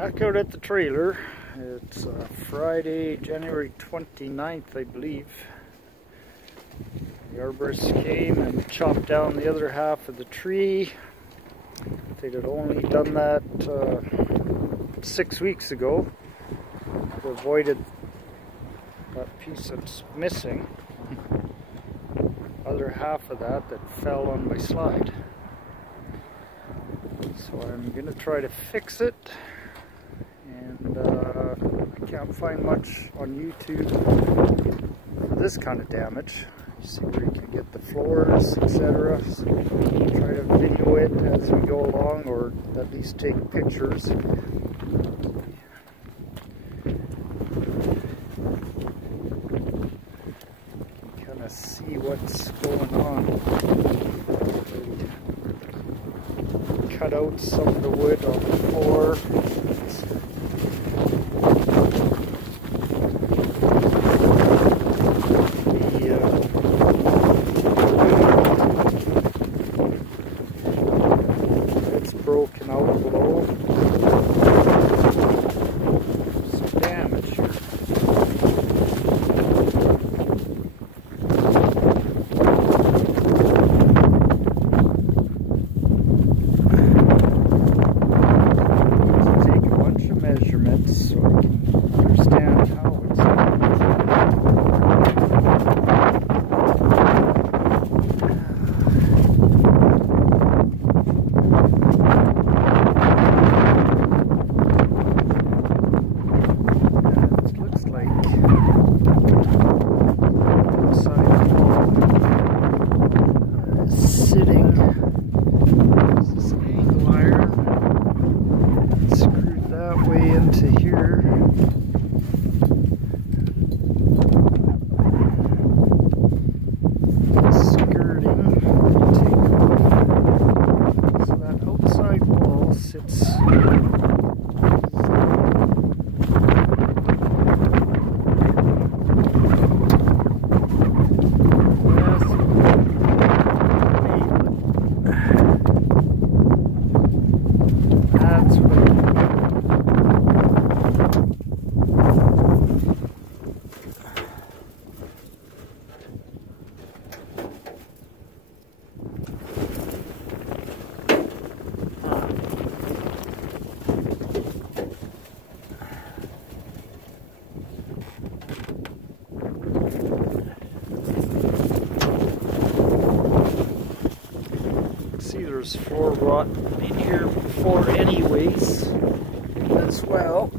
Back out at the trailer. It's Friday, January 29th, I believe. The arborist came and chopped down the other half of the tree. They'd only done that 6 weeks ago. They avoided that piece that's missing. Other half of that fell on my slide. So I'm going to try to fix it. And I can't find much on YouTube for this kind of damage. You see where you can get the floors, etc. So try to video it as we go along, or at least take pictures. Kind of see what's going on. Cut out some of the wood on the floor. It's broken out below. Some damage here. Take a bunch of measurements so I can understand how it's done. Sitting, there's this angle iron screwed that way into here. Skirting, take off. So that outside wall sits. See, there's floor rot in here before anyways as well.